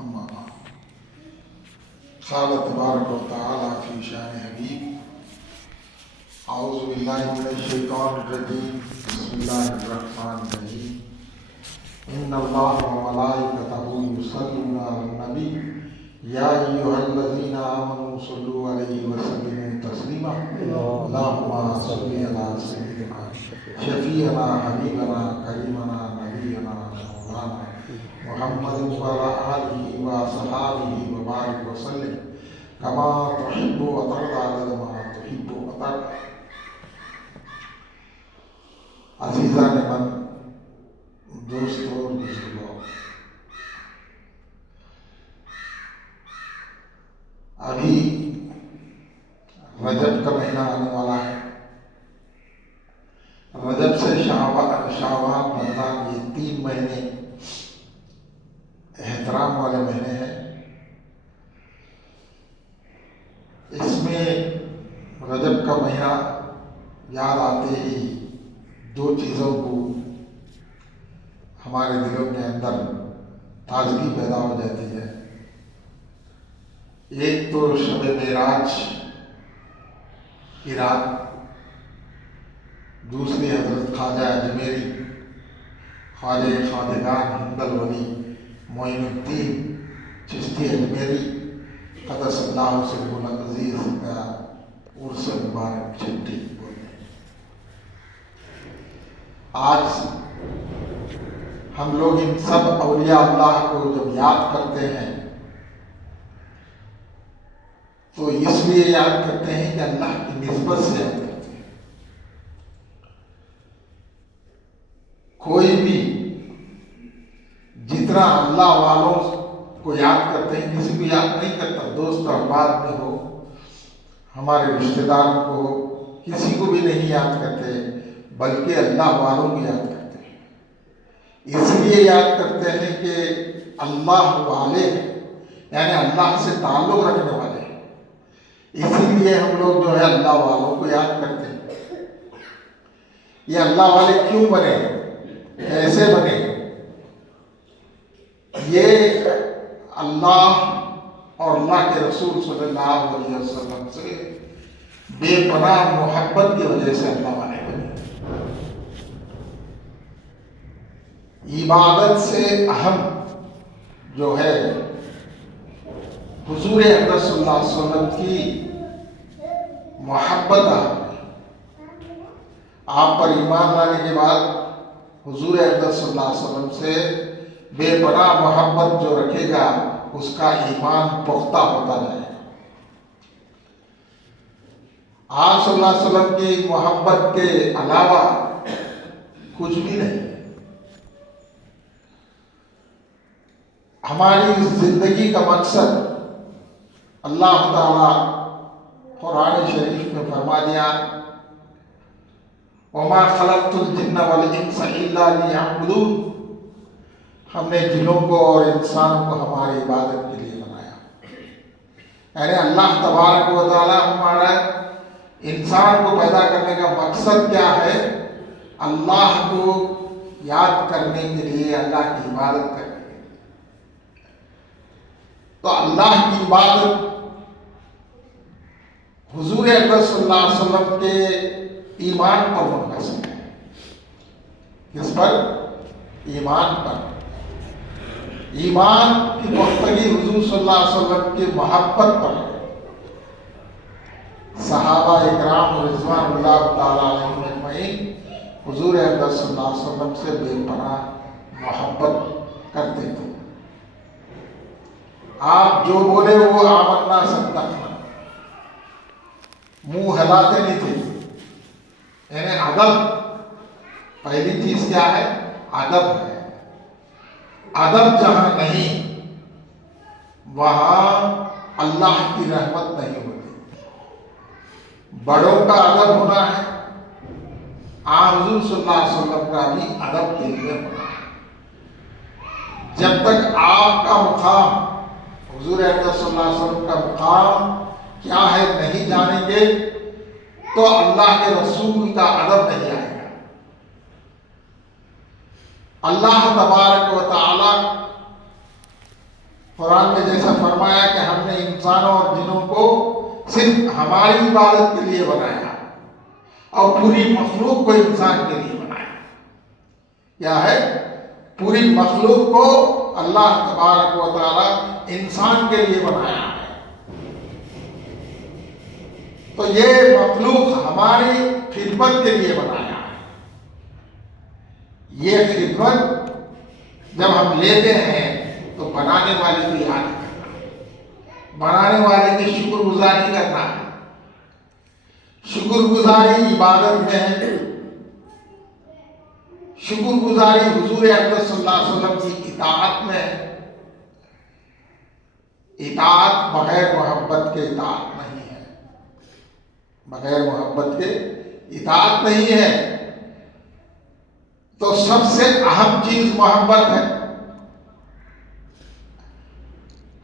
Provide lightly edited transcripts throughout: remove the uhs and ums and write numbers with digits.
أما بعد قال تبارك وتعالى في شأن حبيب أعوذ بالله من الشيطان الرجيم بسم الله الرحمن الرحيم إن الله وملائكته يصلون على النبي يا أيها الذين آمنوا صلوا عليه وسلموا تسليما اللهم صل على سيدنا شفيعنا حبيبنا كريمنا نبينا مولانا محمد وعلى آله وصحابه وبارك وسلم كما تحب وترضى عدد ما تحب وترضى. عزیزان من، دوستوں اور بزرگوں، ابھی رجب کا مہینہ آنے والا ہے. رجب سے شعبان رمضان یہ 3 مہینے احترام والے مہینے ہیں. اس میں رجب کا مہینہ یاد آتے ہی 2 چیزوں کو ہمارے دلوں کے اندر تازگی پیدا ہو جاتی ہے. ایک تو شب معراج کی رات، دوسری حضرت خواجہ اجمیری خواجہ خواجگان ہند الولی معین الدین چشتی اجمیری قدس اللہ سرہ العزیز کا عرس مبارک چھٹی بولتے ہیں. آج ہم لوگ ان سب اولیاء اللہ کو جب یاد کرتے ہیں تو اس لیے یاد کرتے ہیں کہ اللہ کی نسبت سے یاد کرتے ہیں. کوئی بھی جتنا اللہ والوں کو یاد کرتے ہیں کسی کو یاد نہیں کرتا. دوست احباب میں ہو، ہمارے رشتہ داروں کو ہو، کسی کو بھی نہیں یاد کرتے بلکہ اللہ والوں کو یاد کرتے ہیں. اس لیے یاد کرتے ہیں کہ اللہ والے ہیں، یعنی اللہ سے تعلق رکھنے والے ہیں. اسی لیے ہم لوگ جو ہے اللہ والوں کو یاد کرتے ہیں. یہ اللہ والے کیوں بنے، کیسے بنے؟ یہ اللہ اور اللہ کے رسول صلی اللہ علیہ وسلم سے بے پناہ محبت کی وجہ سے اللہ والے بنے. عبادت سے اہم جو ہے حضور اقدس صلی اللہ علیہ وسلم کی محبت. آپ پر ایمان لانے کے بعد حضور اقدس صلی اللہ علیہ وسلم سے بے پناہ محبت جو رکھے گا اس کا ایمان پختہ ہوتا جائے گا. آپ صلی اللہ علیہ وسلم کی محبت کے علاوہ کچھ بھی نہیں. ہماری زندگی کا مقصد اللہ تعالیٰ قرآن شریف میں فرما دیا وَمَا خَلَقْتُ الْجِنَّ وَالْإِنسَ إِلَّا لِيَعْبُدُونِ. ہم نے جنوں کو اور انسانوں کو ہماری عبادت کے لیے بنایا. یعنی اللہ تبارک و تعالیٰ ہمارا انسان کو پیدا کرنے کا مقصد کیا ہے؟ اللہ کو یاد کرنے کے لیے، اللہ کی عبادت کرنے کے لیے. تو اللہ کی عبادت حضور اکرم صلی اللہ علیہ وسلم کے ایمان پر منحصر ہے. کس پر؟ ایمان پر. ایمان کی پختگی حضور صلی اللہ علیہ وسلم کی محبت پر ہے. صحابہ اکرام رضوان اللہ تعالیٰ علیہم اجمعین حضور اکرم صلی اللہ علیہ وسلم سے بے پناہ محبت کرتے تھے. آپ جو بولے وہ آمنا صدقنا، منہ ہلاتے نہیں تھے. یعنی ادب، پہلی چیز کیا ہے؟ ادب ہے. ادب جہاں نہیں وہاں اللہ کی رحمت نہیں ہوتی. بڑوں کا ادب ہونا ہے. آپ حضور صلی اللہ علیہ وسلم کا بھی ادب کے لیے ہونا ہے. جب تک آپ کا مقام، حضور اکرم صلی اللہ علیہ وسلم کا مقام کیا ہے نہیں جانیں گے تو اللہ کے رسول کا ادب نہیں آئے گا. اللہ تبارک و تعالی قرآن میں جیسا فرمایا کہ ہم نے انسانوں اور جنوں کو صرف ہماری عبادت کے لیے بنایا اور پوری مخلوق کو انسان کے لیے بنایا. کیا ہے؟ پوری مخلوق کو اللہ تبارک و تعالی انسان کے لیے بنایا ہے. تو یہ مخلوق ہماری خدمت کے لیے بنایا ہے. یہ خدمت جب ہم لیتے ہیں تو بنانے والے کی یاد کرنا ہے، بنانے والے کی شکر گزاری کرنا ہے. شکر گزاری عبادت میں ہے. شکر گزاری حضور اکرم صلی اللہ علیہ وسلم کی اطاعت میں ہے. اطاعت بغیر محبت کے اطاعت نہیں ہے، بغیر محبت کے اطاعت نہیں ہے. تو سب سے اہم چیز محبت ہے.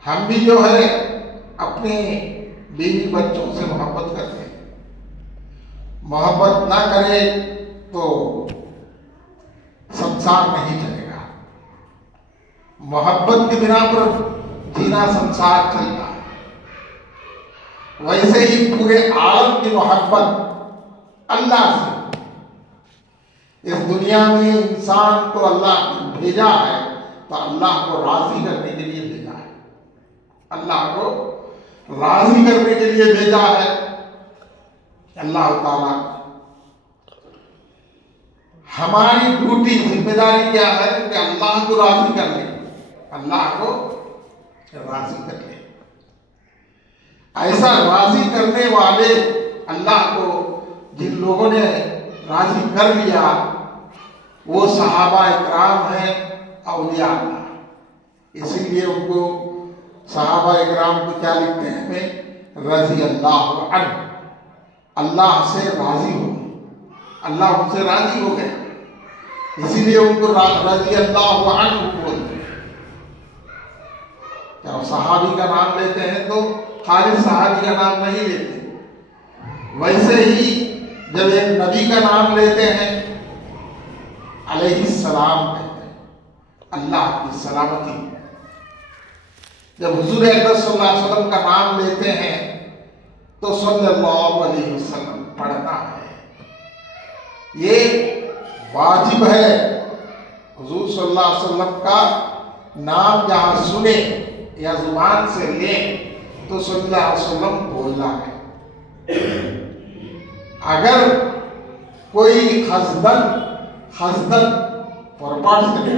ہم بھی جو ہے اپنے بیوی بچوں سے محبت کرتے ہیں. محبت نہ کرے تو سنسار نہیں چلے گا. محبت کے بنا پر جینا سنسار چلتا ہے. ویسے ہی پورے عالم کی محبت اللہ سے. اس دنیا میں انسان کو اللہ نے بھیجا ہے تو اللہ کو راضی کرنے کے لیے بھیجا ہے. اللہ کو راضی کرنے کے لیے بھیجا ہے. اللہ تعالیٰ ہماری ڈیوٹی ذمہ داری کیا ہے کہ اللہ کو راضی کر لیں، اللہ کو راضی کر لیں. ایسا راضی کرنے والے اللہ کو جن لوگوں نے راضی کر لیا وہ صحابہ اکرام ہیں، اولیاء اللہ. اسی لیے ان کو صحابہ اکرام کو کیا لکھتے ہیں ہمیں؟ رضی اللہ عنہ. اللہ سے راضی ہو، اللہ ان سے راضی ہو گیا، اسی لیے ان کو رضی اللہ عنہ بولتے ہیں. جب صحابی کا نام لیتے ہیں تو خالص صحابی کا نام نہیں لیتے. ویسے ہی جب ایک نبی کا نام لیتے ہیں علیہ السلام کہتے ہیں، اللہ کی سلامتی. جب حضور اکرم صلی اللہ علیہ وسلم کا نام لیتے ہیں تو صلی اللہ علیہ وسلم پڑھنا ہے. یہ واجب ہے. حضور صلی اللہ علیہ وسلم کا نام جہاں سنیں یا زبان سے لیں تو صلی اللہ علیہ وسلم بولنا ہے. اگر کوئی خزدن پرپاٹ سے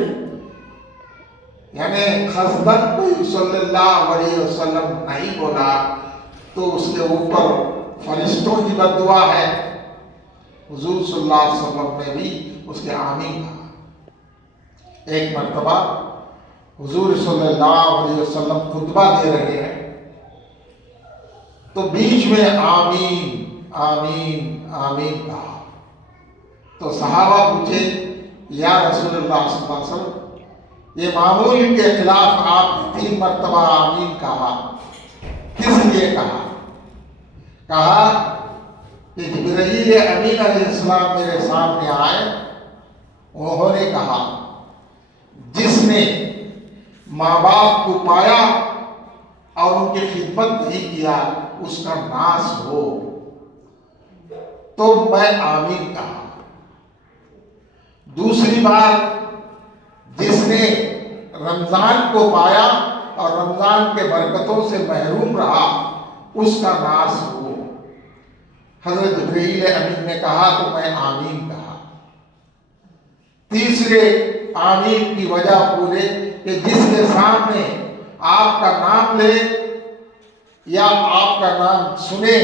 یعنی خزدن کوئی صلی اللہ علیہ وسلم نہیں بولا تو اس کے اوپر فرشتوں کی بد دعا ہے. حضور صلی اللہ علیہ وسلم نے بھی اس کے آمین کہا. ایک مرتبہ حضور صلی اللہ علیہ وسلم خطبہ دے رہے ہیں تو بیچ میں آمین آمین آمین کہا. تو صحابہ پوچھے یا رسول اللہ صلی اللہ علیہ وسلم یہ معمول کے خلاف آپ 3 مرتبہ آمین کہا، کس لیے کہا؟ کہا کہ جبرائیل امین علیہ السلام میرے سامنے آئے، انہوں نے کہا جس نے ماں باپ کو پایا اور ان کی خدمت نہیں کیا اس کا ناس ہو. تو میں آمین کہا. دوسری بات، جس نے رمضان کو پایا اور رمضان کے برکتوں سے محروم رہا اس کا ناس ہو. حضرت جبرائیل امین نے کہا تو میں آمین کہا. تیسرے آمین کی وجہ بولے کہ جس کے سامنے آپ کا نام لے یا آپ کا نام سنے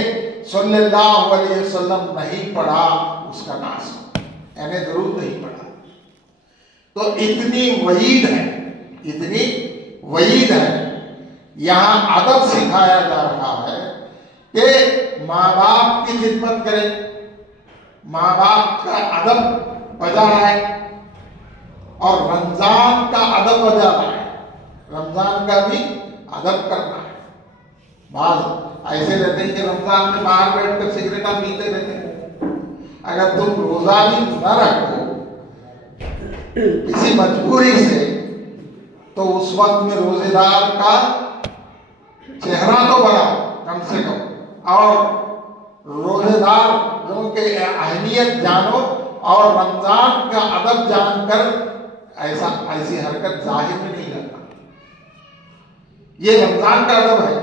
صلی اللہ علیہ وسلم نہیں پڑھا اس کا ناس ہو، یعنی ضرور نہیں پڑھا. تو اتنی وعید ہے، اتنی وعید ہے. یہاں ادب سکھایا جا رہا ہے کہ ماں باپ کی خدمت کریں، ماں باپ کا ادب بجا ہے اور رمضان کا ادب بجا ہے. رمضان کا بھی ادب کرنا ہے. بعض ایسے رہتے ہیں کہ رمضان میں باہر بیٹھ کر سگریٹاں پیتے رہتے ہیں. اگر تم روزہ بھی نہ رکھو کسی مجبوری سے تو اس وقت میں روزے دار کا چہرہ تو بڑھاؤ کم سے کم، اور روزے داروں کے اہمیت جانو، اور رمضان کا ادب جان کر ایسی حرکت ظاہر میں نہیں کرنا۔ یہ رمضان کا ادب ہے،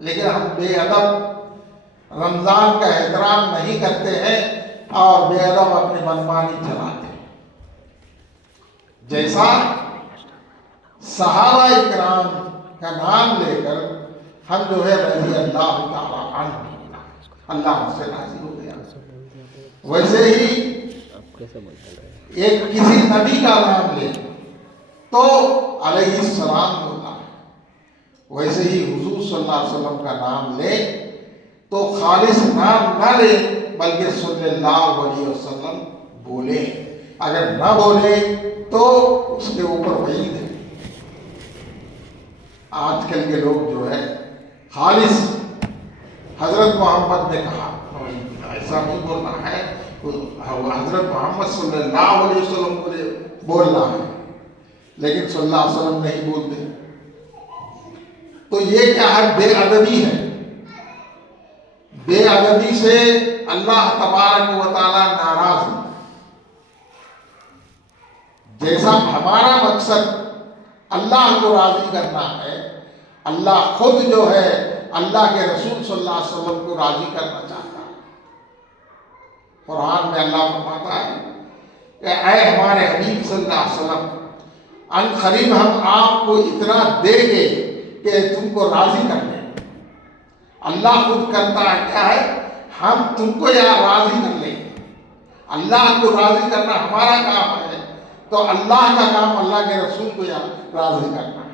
لیکن ہم بے ادب رمضان کا احترام نہیں کرتے ہیں اور بے ادب اپنی منمانی چلاتے ہیں۔ جیسا صحابہ اکرام کا نام لے کر ہم جو ہے رضی اللہ تعالیٰ عنہ، اللہ ہم سے راضی ہو گیا، ویسے ہی ایک کسی نبی کا نام لے تو علیہ السلام ہوتا ہے، ویسے ہی حضور صلی اللہ علیہ وسلم کا نام لے تو خالص نام نہ لے بلکہ صلی اللہ علیہ وسلم بولے، اگر نہ بولے تو اس کے اوپر وعید ہے۔ آج کل کے لوگ جو ہے خالص حضرت محمد نے کہا، ایسا نہیں بولنا ہے، حضرت محمد صلی اللہ علیہ وسلم کو بولنا ہے، لیکن صلی اللہ علیہ وسلم نہیں بولتے، تو یہ کیا ہے؟ بے ادبی ہے۔ بے ادبی سے اللہ تبارک و تعالیٰ ناراض ہے۔ جیسا ہمارا مقصد اللہ کو راضی کرنا ہے، اللہ خود جو ہے اللہ کے رسول صلی اللہ علیہ وسلم کو راضی کرنا چاہتا ہے۔ قرآن میں اللہ فرماتا ہے کہ اے ہمارے حبیب صلی اللہ علیہ وسلم، ان قریب ہم آپ کو اتنا دیں گے کہ تم کو راضی کر لیں۔ اللہ خود کرتا ہے کیا ہے؟ ہم تم کو یا راضی کر لیں گے۔ اللہ کو راضی کرنا ہمارا کام ہے، تو اللہ کا کام اللہ کے رسول کو یا راضی کرنا ہے۔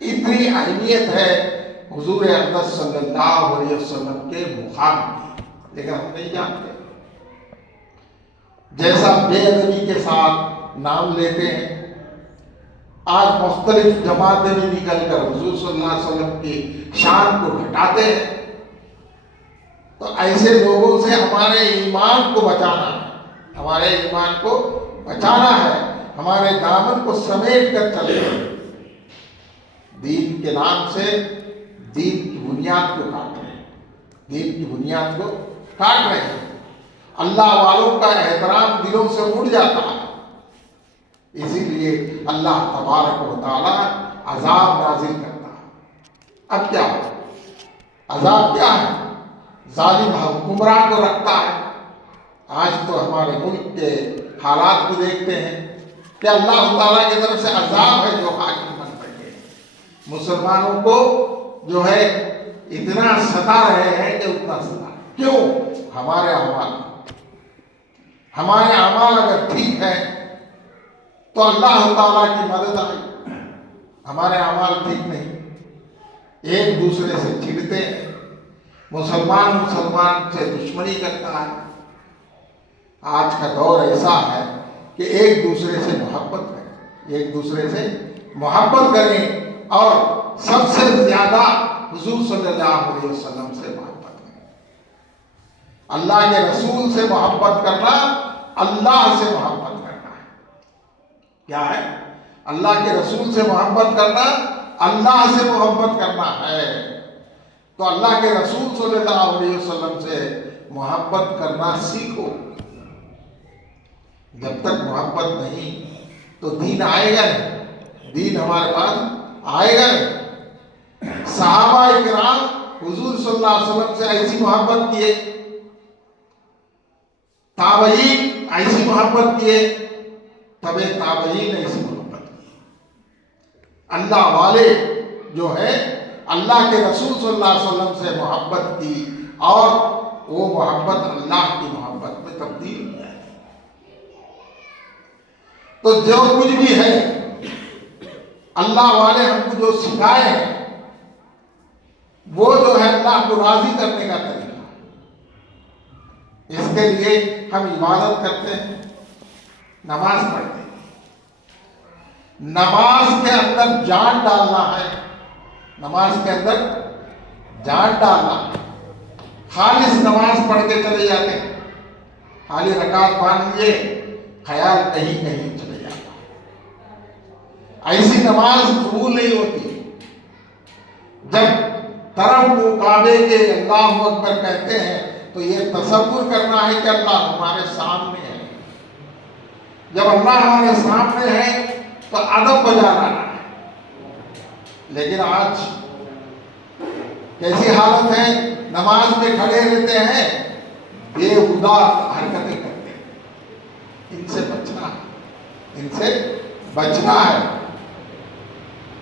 اتنی اہمیت ہے حضور اقدس صلی اللہ علیہ وسلم کے مقام کی، لیکن ہم نہیں جانتے۔ جیسا بے ادبی کے ساتھ نام لیتے ہیں، آج مختلف جماعتیں میں نکل کر حضور صلی اللہ علیہ وسلم کی شان کو گھٹاتے ہیں، تو ایسے لوگوں سے ہمارے ایمان کو بچانا ہے، ہمارے ایمان کو بچانا ہے، ہمارے دامن کو سمیٹ کر چلے۔ دین کے نام سے دین کی بنیاد کو کاٹ رہے ہیں، دین کی بنیاد کو کاٹ رہے ہیں۔ اللہ والوں کا احترام دلوں سے اٹھ جاتا ہے، اسی لیے اللہ تبارک و تعالیٰ عذاب نازل کرتا ہے۔ اب کیا ہو؟ عذاب کیا ہے؟ ظالم حکمراں کو رکھتا ہے۔ آج تو ہمارے ملک کے حالات کو دیکھتے ہیں کہ اللہ تعالیٰ کی طرف سے عذاب ہے جو حاکم بن رہے ہیں، مسلمانوں کو جو ہے اتنا ستا رہے ہیں کہ اتنا ستا۔ کیوں؟ ہمارے اعمال اگر ٹھیک ہے تو اللہ تعالیٰ کی مدد آئی، ہمارے اعمال ٹھیک نہیں، ایک دوسرے سے چڑھتے ہیں، مسلمان سے دشمنی کرتا ہے۔ آج کا دور ایسا ہے کہ ایک دوسرے سے محبت کریں، ایک دوسرے سے محبت کریں، اور سب سے زیادہ حضور صلی اللہ علیہ وسلم سے محبت کریں۔ اللہ کے رسول سے محبت کرنا اللہ سے محبت کرنا ہے۔ کیا ہے؟ اللہ کے رسول سے محبت کرنا اللہ سے محبت کرنا ہے۔ تو اللہ کے رسول صلی اللہ علیہ وسلم سے محبت کرنا سیکھو۔ جب تک محبت نہیں تو دین آئے گا نہیں، دین ہمارے پاس آئے گا نہیں۔ صحابہ اکرام حضور صلی اللہ علیہ وسلم سے ایسی محبت کیے، تابعین ایسی محبت کیے، تابعین ایسی محبت کی۔ اللہ والے جو ہے اللہ کے رسول صلی اللہ علیہ وسلم سے محبت کی، اور وہ محبت اللہ کی محبت میں تبدیل ہو جائے۔ تو جو کچھ بھی ہے اللہ والے ہم کو جو سکھائے ہیں، وہ جو ہے اللہ کو راضی کرنے کا طریقہ، اس کے لیے ہم عبادت کرتے ہیں، نماز پڑھتے ہیں۔ نماز کے اندر جان ڈالنا ہے، نماز کے اندر جان ڈالنا۔ خالص نماز پڑھ کے چلے جاتے ہیں، خالی رکعت باندھ لیے، خیال کہیں چلے جاتا ہے۔ ایسی نماز قبول نہیں ہوتی جب طرف منہ کعبے کے اللہ اکبر کہتے ہیں تو یہ تصور کرنا ہے کہ اللہ ہمارے سامنے ہے. جب اللہ ہمارے سامنے ہے تو ادب بجا رہا ہے. لیکن آج کیسی حالت ہے؟ نماز میں کھڑے رہتے ہیں، بےہودہ حرکتیں کرتے ہیں. ان سے بچنا ہے، ان سے بچنا ہے.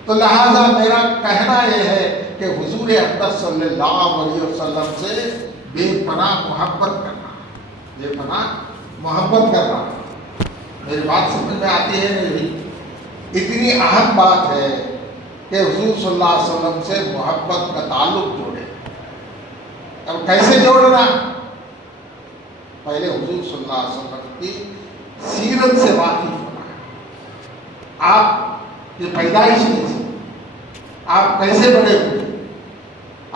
تو لہذا میرا کہنا یہ ہے کہ حضور اقدس صلی اللہ علیہ وسلم سے بے پناہ محبت کرنا، بے پناہ محبت کرنا. میری بات سمجھ میں آتی ہے نہیں؟ اتنی اہم بات ہے کہ حضور صلی اللہ علیہ وسلم سے محبت کا تعلق جوڑے. اب کیسے جوڑنا؟ پہلے حضور صلی اللہ علیہ وسلم کی سیرت سے واقف ہونا ہے. آپ کی پیدائش کیسی، آپ کیسے بڑے ہوئے،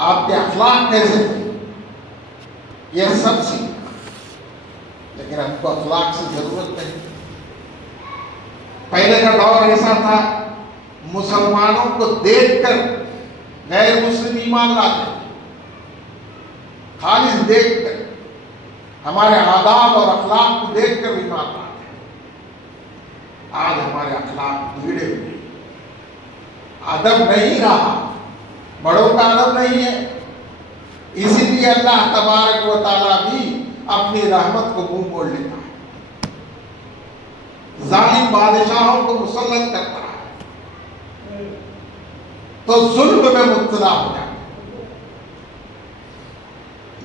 آپ کے اخلاق کیسے تھے، یہ سب سیکھنا. لیکن ہم کو اخلاق سے ضرورت نہیں. پہلے کا دور ایسا تھا، مسلمانوں کو دیکھ کر غیر مسلم ایمان لاتے تھے. خالص دیکھ کر، ہمارے آداب اور اخلاق کو دیکھ کر ایمان لاتے. آج ہمارے اخلاق بگڑے ہوئے، ادب نہیں رہا، بڑوں کا ادب نہیں ہے. اسی لیے اللہ تبارک و تعالیٰ بھی اپنی رحمت کو منہ موڑ لیتا ہے، ظالم بادشاہوں کو مسلط کرتا ہے تو ظلم میں مبتلا ہو جاتا ہے.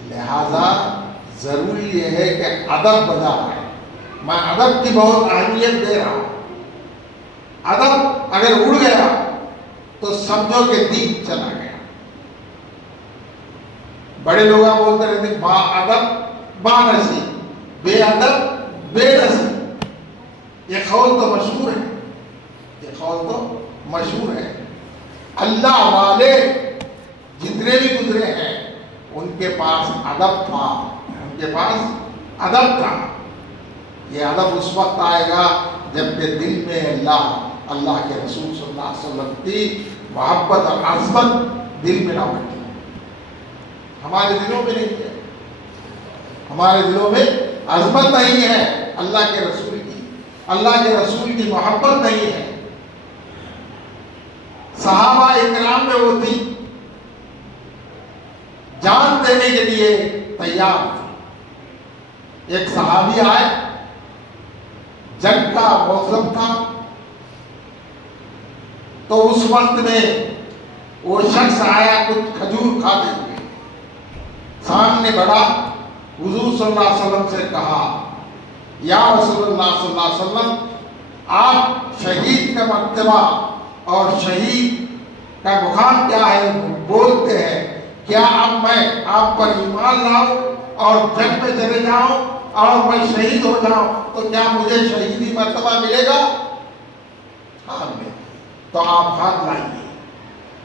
لہذا ضروری یہ ہے کہ ادب بجا ہے. میں ادب کی بہت اہمیت دے رہا ہوں. ادب اگر اڑ گیا تو سمجھو کہ دین چلا گیا. بڑے لوگ بولتے رہتے با ادب با نصیب، بے ادب بے نصیب. یہ قول تو مشہور ہے، یہ قول تو مشہور ہے. اللہ والے جتنے بھی گزرے ہیں ان کے پاس ادب تھا، ان کے پاس ادب تھا. یہ ادب اس وقت آئے گا جب کہ دل میں اللہ کے رسول صلی اللہ علیہ وسلم کی محبت اور عظمت دل میں نہ بیٹھے. ہمارے دلوں میں نہیں ہے، ہمارے دلوں میں عظمت نہیں ہے اللہ کے رسول کی، اللہ کے رسول کی محبت نہیں ہے. صحابہ اکرام میں وہ تھی، جان دینے کے لیے تیار تھی. ایک صحابی آئے، جنگ کا موسم تھا، تو اس وقت میں وہ شخص آیا کچھ کھجور کھاتے ہوئے، سامنے بڑھا، حضور صلی اللہ علیہ وسلم سے کہا یا رسول اللہ صلی اللہ علیہ وسلم، آپ شہید کا مرتبہ اور شہید کا مقام کیا ہے بولتے ہیں، کیا اب میں آپ پر ایمان لاؤں اور جنگ میں چلے جاؤں اور میں شہید ہو جاؤں تو کیا مجھے شہیدی مرتبہ ملے گا؟ ہاں ملے. تو آپ ہاتھ لائیے.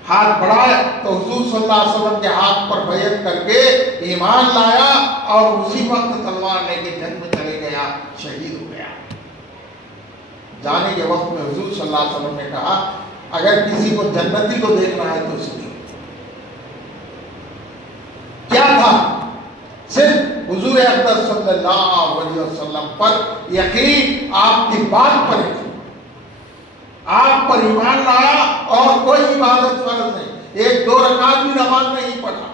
ہاتھ بڑھائے تو حضور صلی اللہ علیہ وسلم کے ہاتھ پر بیعت کر کے ایمان لایا اور اسی وقت تلوار لے کے جنگ میں چلے گیا، شہید ہو گیا. جانے کے وقت میں حضور صلی اللہ علیہ وسلم نے کہا اگر کسی کو جنتی کو دیکھنا ہے تو اس لیے کیا تھا؟ صرف حضور اقدس صلی اللہ علیہ وسلم پر یقین، آپ کی بات پر یقین، آپ پر ایمان لایا اور کوئی عبادت فرض نہیں، ایک دو رکعت بھی نماز نہیں پڑھا،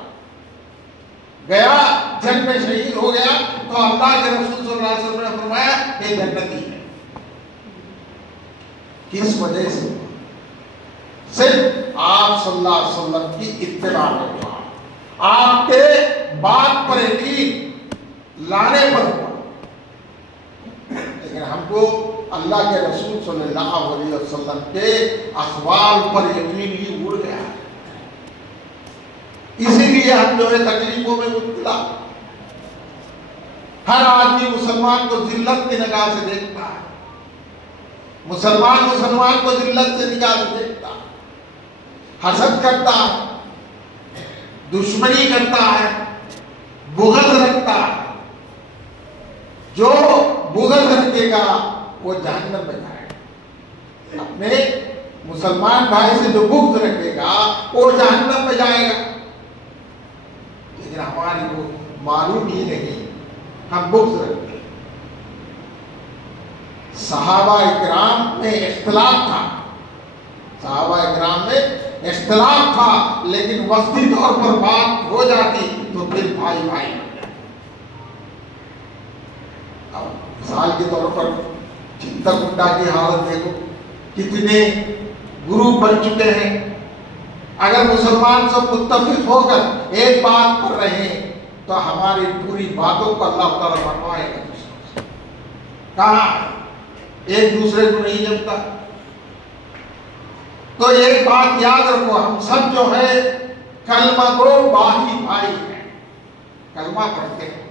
گیا جنگ میں شہید ہو گیا تو اللہ کے رسول صلی اللہ علیہ وسلم نے فرمایا یہ جنتی ہے. کس وجہ سے؟ صرف آپ صلی اللہ علیہ وسلم کی اتباع میں، آپ کے بات پر یقین لانے پر ہوا. لیکن ہم کو اللہ کے رسول صلی اللہ علیہ وسلم کے اقوال پر یقین ہی اڑ گیا. اسی لیے ہم جو ہے تکلیفوں میں مبتلا. ہر آدمی مسلمان کو ذلت کی نگاہ سے دیکھتا ہے، مسلمان کو ذلت سے نگاہ سے دیکھتا ہے، حسد کرتا ہے، دشمنی کرتا ہے، بغض رکھتا ہے. جو بغض رکھے گا وہ جہنم میں جائے گا. اپنے مسلمان بھائی سے جو بغض رکھے گا وہ جہنم میں جائے گا، لیکن ہماری کو معلوم ہی نہیں، ہم بغض رکھتے ہیں۔ صحابہ اکرام میں اختلاف تھا، صحابہ اکرام میں اختلاف تھا، لیکن وقتی طور پر بات ہو جاتی تو پھر بھائی بھائی بن جاتے۔ اب مثال کے طور پر چنتا کنڈا کی حالت دیکھو، کتنے گروپ بن چکے ہیں۔ اگر مسلمان سب متفق ہو کر ایک بات پر رہیں تو ہماری پوری باتوں کو اللہ تعالیٰ فرمائے گا۔ کہاں ایک دوسرے کو نہیں جمتا؟ تو ایک بات یاد رکھو، ہم سب جو ہے کلمہ گو باہی بھائی ہیں، کلمہ پڑھتے ہیں،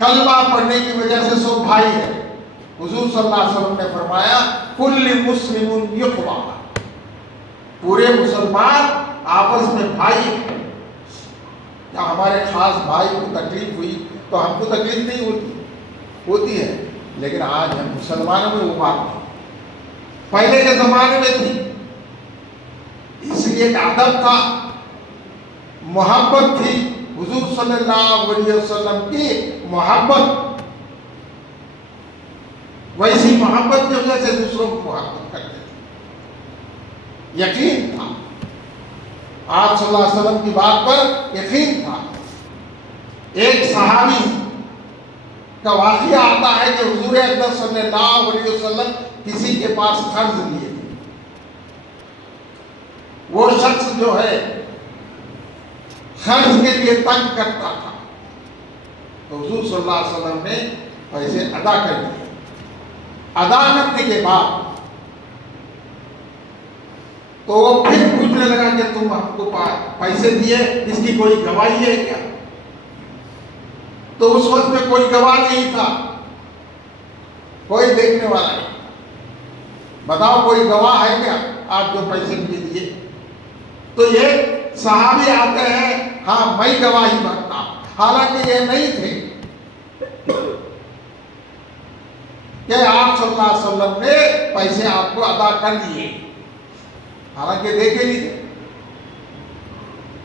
کلمہ پڑھنے کی وجہ سے سب بھائی ہیں۔ حضور صلی اللہ علیہ وسلم نے فرمایا کل مسلم یقوی، پورے مسلمان آپس میں بھائی ہیں۔ یا ہمارے خاص بھائی کو تکلیف ہوئی تو ہم کو تکلیف نہیں ہوتی ہے، لیکن آج ہم مسلمانوں میں وہ بات نہیں، پہلے کے زمانے میں تھی۔ اس لیے ایک ادب تھا، محبت تھی، حضور صلی اللہ علیہ وسلم کی محبت، ویسی محبت کی وجہ سے دوسروں کو محبت کرتے تھے، یقین تھا، آپ صلی اللہ علیہ وسلم کی بات پر یقین تھا۔ ایک صحابی کا واقعہ آتا ہے کہ حضور اکرم صلی اللہ علیہ وسلم کسی کے پاس قرض لیے تھے، وہ شخص جو ہے قرض کے لیے تنگ کرتا تھا، تو حضور صلی اللہ علیہ وسلم نے پیسے ادا کر دیے۔ ادا کرنے کے بعد تو وہ پھر پوچھنے لگا کہ تم ہم کو پیسے دیے، اس کی کوئی گواہی ہے کیا؟ تو اس وقت میں کوئی گواہ نہیں تھا، کوئی دیکھنے والا نہیں۔ بتاؤ کوئی گواہ ہے کیا آپ جو پیسے مجھے دیے؟ تو یہ صحابی آتے ہیں، ہاں میں گواہی بنتا ہوں، حالانکہ یہ نہیں تھے کہ آپ صلی اللہ علیہ وسلم نے پیسے آپ کو ادا کر دیے، حالانکہ دیکھے نہیں تھے۔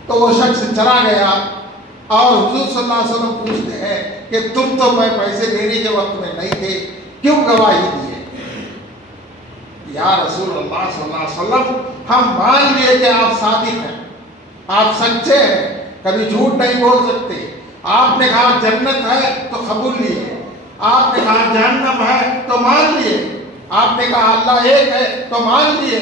تو وہ شخص چلا گیا اور حضور صلی اللہ علیہ وسلم پوچھتے ہیں کہ تم تو میں پیسے دینے کے وقت میں نہیں تھے، کیوں گواہی دیے؟ یا رسول اللہ صلی اللہ علیہ وسلم، ہم مان لیے کہ آپ صادق ہیں، آپ سچے ہیں، کبھی جھوٹ نہیں بول سکتے۔ آپ نے کہا جنت ہے تو قبول لیے، آپ نے کہا جہنم ہے تو مان لیے، آپ نے کہا اللہ ایک ہے تو مان لیے،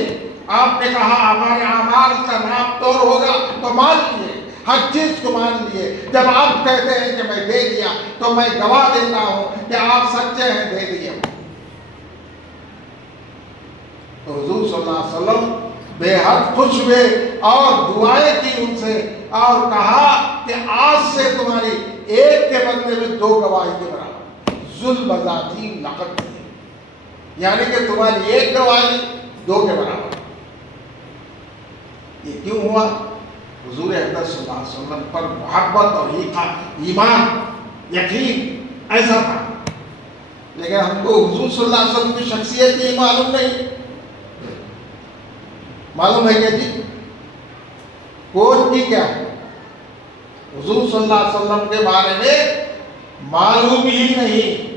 آپ نے کہا ہمارے اعمال کا ناپ توڑ ہوگا تو مان لیے، ہر چیز کو مان لیے۔ جب آپ کہتے ہیں کہ میں دے دیا تو میں گواہ دیتا ہوں کہ آپ سچے ہیں، دے دیے۔ تو حضور صلی اللہ علیہ وسلم بے حد خوش ہوئے اور دعائیں کی ان سے، اور کہا کہ آج سے تمہاری ایک کے بدلے میں دو گواہی کے برابر، ذل بذاتی لقب ہے، یعنی کہ تمہاری ایک گواہی دو کے برابر۔ یہ کیوں ہوا؟ حضور اکرم صلی اللہ علیہ وسلم پر محبت اور ایمان، یقین ایسا تھا، لیکن ہم کو حضور صلی اللہ علیہ وسلم کی شخصیت ہی معلوم نہیں۔ معلوم ہے کہ جی کون کی کیا ہے، حضور صلی اللہ علیہ وسلم کے بارے میں معلوم ہی نہیں۔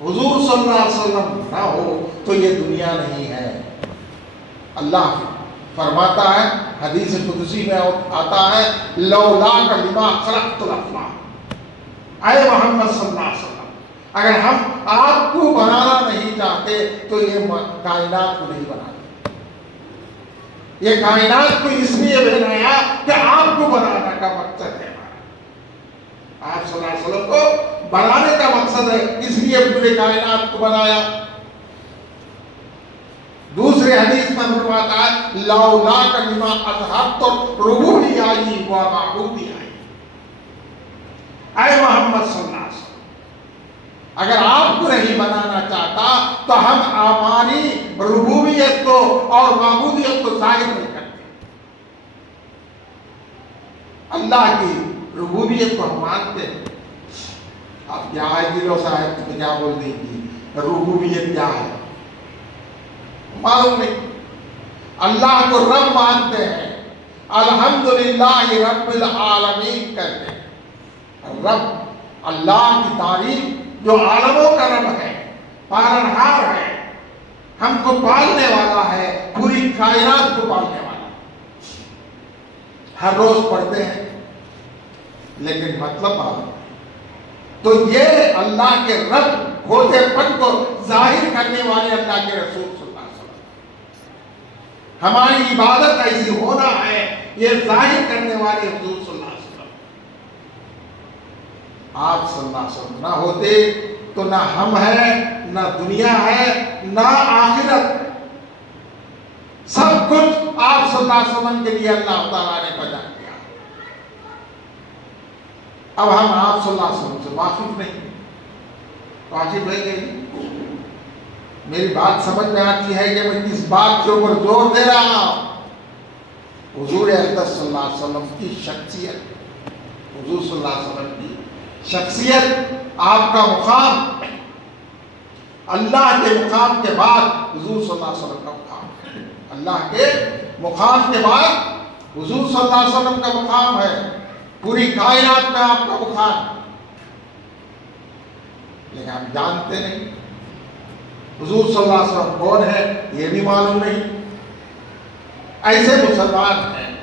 حضور صلی اللہ علیہ وسلم نہ ہو تو یہ دنیا نہیں ہے۔ اللہ فرماتا ہے، حدیث قدسی میں آتا ہے، لولاک لما خلقت الافلاک، اے محمد صلی اللہ علیہ وسلم، اگر ہم آپ کو بنانا نہیں چاہتے تو یہ کائنات کو نہیں بناتے۔ یہ کائنات کو اس لیے بنایا کہ آپ کو بنانے کا مقصد ہے، آپ صلی اللہ علیہ وسلم کو بنانے کا مقصد ہے، اس لیے پورے کائنات کو بنایا۔ دوسرے حدیث میں فرماتا ہے، لولاک لما اذہبت ربوبیاتی و معبودیاتی، اے محمد صلی اللہ علیہ وسلم، اگر آپ کو نہیں بنانا چاہتا تو ہم ہماری ربوبیت کو اور معبودیت کو ظاہر نہیں کرتے۔ اللہ کی ربوبیت کو ہم مانتے ہیں۔ اب کیا ہے گلو صاحب، تمہیں کیا بول دیں گی ربوبیت کیا ہے؟ معلوم نہیں. اللہ کو رب مانتے ہیں, الحمدللہ رب العالمین کہتے ہیں. رب اللہ کی تعریف جو عالموں کا رب ہے, پالنہار ہے, ہم کو پالنے والا ہے, پوری کائنات کو پالنے والا. ہر روز پڑھتے ہیں لیکن مطلب معلوم نہیں. تو یہ اللہ کے رب ہوتے پن کو ظاہر کرنے والے اللہ کے رسول صلی اللہ علیہ وسلم. ہماری عبادت ایسی ہونا ہے, یہ ظاہر کرنے والے حضور صلی اللہ علیہ وسلم. آپ صلی اللہ علیہ وسلم نہ ہوتے تو نہ ہم ہیں, نہ دنیا ہے, نہ آخرت ہے. سب کچھ آپ صلی اللہ علیہ وسلم کے لیے اللہ تعالیٰ نے پیدا کیا. اب ہم آپ صلی اللہ علیہ وسلم سے واقف نہیں, واقف ہے کہ میری بات سمجھ میں آتی ہے کہ میں کس بات کے اوپر زور دے رہا ہوں. حضور اقدس صلی اللہ علیہ وسلم کی شخصیت, حضور صلی اللہ علیہ وسلم کی شخصیت, آپ کا مقام, اللہ کے مقام کے بعد حضور صلی اللہ علیہ وسلم کا مقام. اللہ کے مقام کے بعد حضور صلی اللہ علیہ وسلم کا مقام ہے. پوری کائنات میں آپ کا مقام, لیکن ہم جانتے نہیں حضور صلی اللہ علیہ وسلم کون ہے, یہ بھی معلوم نہیں. ایسے مسلمان ہیں,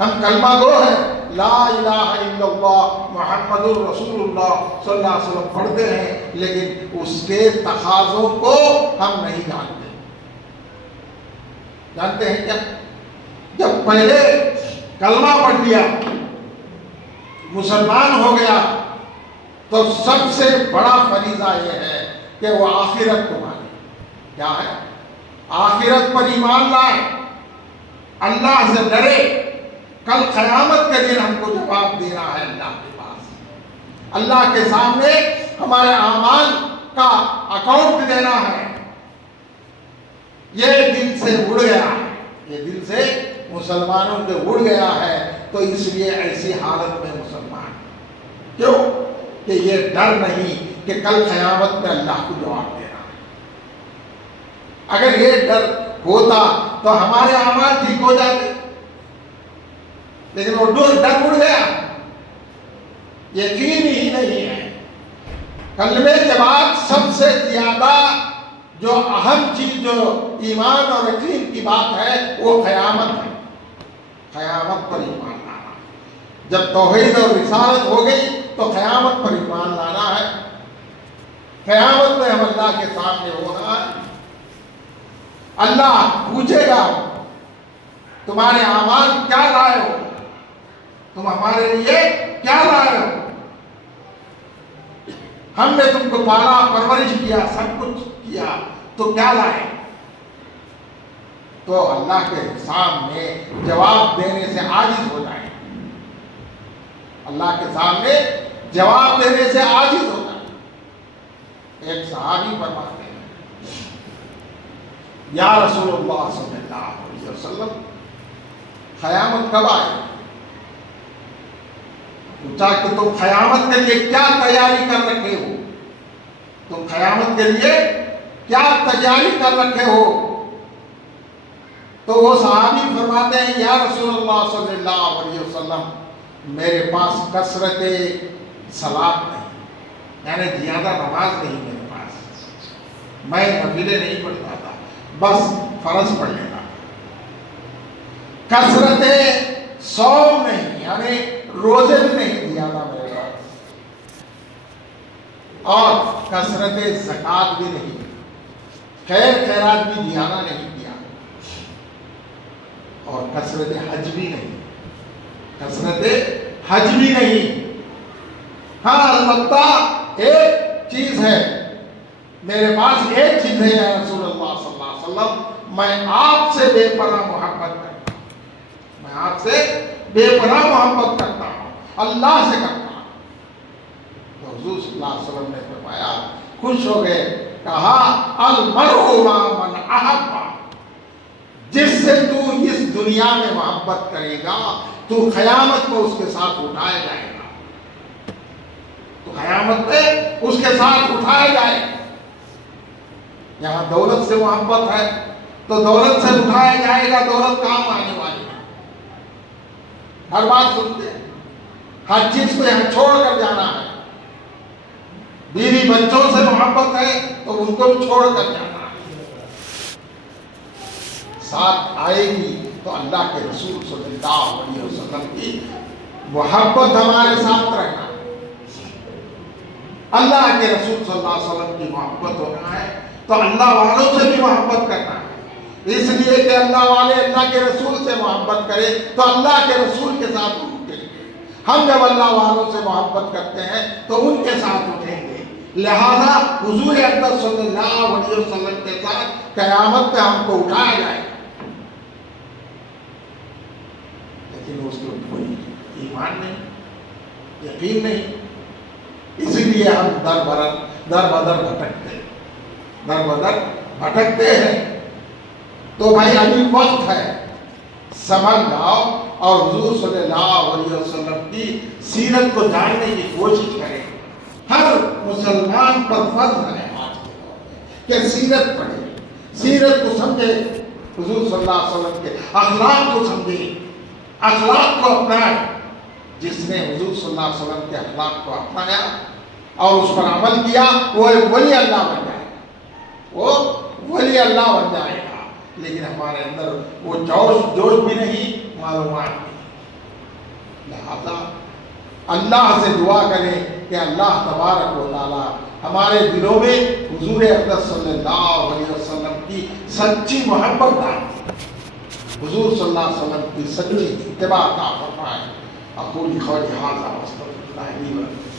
ہم کلمہ گو ہیں, لا الہ الا اللہ محمد الرسول اللہ صلی اللہ علیہ وسلم پڑھتے ہیں, لیکن اس کے تقاضوں کو ہم نہیں جانتے. جانتے ہیں کیا؟ جب پہلے کلمہ پڑھ لیا, مسلمان ہو گیا, تو سب سے بڑا فریضہ یہ ہے کہ وہ آخرت کو مانے. کیا ہے؟ آخرت پر ایمان لائے, اللہ سے ڈرے. کل قیامت کے دن ہم کو جواب دینا ہے اللہ کے پاس, اللہ کے سامنے ہمارے اعمال کا اکاؤنٹ دینا ہے. یہ دل سے اڑ گیا ہے, یہ دل سے مسلمانوں کے اڑ گیا ہے. تو اس لیے ایسی حالت میں مسلمان, کیوں کہ یہ ڈر نہیں کہ کل قیامت میں اللہ کو جواب دینا ہے. اگر یہ ڈر ہوتا تو ہمارے اعمال ٹھیک ہو جاتے, لیکن وہ ڈر اڑ گیا, یقین ہی نہیں ہے. کلمے کے بعد سب سے زیادہ جو اہم چیز جو ایمان اور یقین کی بات ہے وہ قیامت ہے. قیامت پر ایمان لانا. جب توحید اور رسالت ہو گئی تو قیامت پر ایمان لانا ہے. قیامت میں ہم اللہ کے سامنے ہونا ہے. اللہ پوچھے گا تمہارے اعمال کیا لائے ہو, تم ہمارے لیے کیا لائے ہو. ہم نے تم کو پالا, پرورش کیا, سب کچھ کیا, تو کیا لائے. تو اللہ کے سامنے جواب دینے سے عاجز ہو جائے. اللہ کے سامنے جواب دینے سے عاجز ہو جائے. ایک صحابی فرماتے ہیں, یا رسول اللہ صلی اللہ علیہ وسلم قیامت کب آئے؟ پوچھا کہ تم قیامت کے لیے کیا تیاری کر رکھے ہو, تم قیامت کے لیے کیا تیاری کر رکھے ہو. تو وہ صحابی فرماتے ہیں, یا رسول اللہ صلی اللہ علیہ وسلم میرے پاس کثرت صلاۃ نہیں, یعنی زیادہ نماز نہیں میرے پاس, میں نفلیں نہیں پڑھتا تھا, بس فرض پڑھ لیتا. کثرت صوم نہیں, یعنی روزے بھی نہیں زیادہ میرے پاس, اور کثرت زکوٰۃ بھی نہیں, خیر خیرات بھی زیادہ نہیں کیا, اور کثرت حج بھی نہیں, کثرت حج بھی نہیں. ہاں البتہ ایک چیز ہے میرے پاس, ایک چیز ہے یا رسول اللہ صلی اللہ علیہ وسلم, میں آپ سے بے پناہ محبت کرتا ہوں, میں آپ سے بے پناہ محبت کرتا ہوں, اللہ سے کرتا ہوں. تو حضور صلی اللہ علیہ وسلم نے فرمایا, خوش ہو گئے, کہا المرء مع من احب, جس سے تو اس دنیا میں محبت کرے گا تو قیامت میں اس کے ساتھ اٹھایا جائے گا, تو قیامت میں اس کے ساتھ اٹھایا جائے گا. یہاں دولت سے محبت ہے, تو دولت سے اٹھایا جائے گا، دولت کام آنے والی ہے. ہر بات سنتے ہیں، ہر چیز کو یہاں چھوڑ کر جانا ہے. بیوی بچوں سے محبت ہے تو ان کو بھی چھوڑ کر جانا ہے. ساتھ آئے گی تو اللہ کے رسول صلی اللہ علیہ وسلم کی محبت ہمارے ساتھ رہنا. اللہ کے رسول صلی اللہ علیہ وسلم کی محبت ہونا ہے تو اللہ والوں سے بھی محبت کرنا ہے. اس لیے کہ اللہ والے اللہ کے رسول سے محبت کرے تو اللہ کے رسول کے ساتھ اٹھیں گے. ہم جب اللہ والوں سے محبت کرتے ہیں تو ان کے ساتھ اٹھیں گے. لہذا حضور اکرم صلی اللہ علیہ وسلم کے ساتھ قیامت میں ہم کو اٹھایا جائے گا. لیکن اس کو کوئی ایمان نہیں، یقین نہیں، اسی لیے ہم در بدر بھٹکتے ہیں. تو بھائی ابھی وقت ہے، سمجھ لاؤ اور حضور صلی اللہ علیہ وسلم کی سیرت کو جاننے کی کوشش کریں. ہر مسلمان پر فرض ہے آج کے دور میں کہ سیرت پڑھے، سیرت کو سمجھے، حضور صلی اللہ علیہ وسلم کے اخلاق کو سمجھے، اخلاق کو اپنائے. جس نے حضور صلی اللہ علیہ وسلم کے اخلاق کو اپنایا اور اس پر عمل کیا وہ ایک ولی اللہ بن جائے گا، وہ ولی اللہ بن جائے گا. لیکن ہمارے اندر وہ جوش بھی نہیں، معلومات نہیں. لہذا اللہ سے دعا کریں کہ اللہ تبارک و تعالی ہمارے دلوں میں حضور اقدس صلی اللہ علیہ وسلم کی سچی محبت ڈالے، حضور صلی اللہ علیہ وسلم کی سچی اتباع عطا فرمائے. اقول قولی ھذا واستغفر اللہ لی ولکم.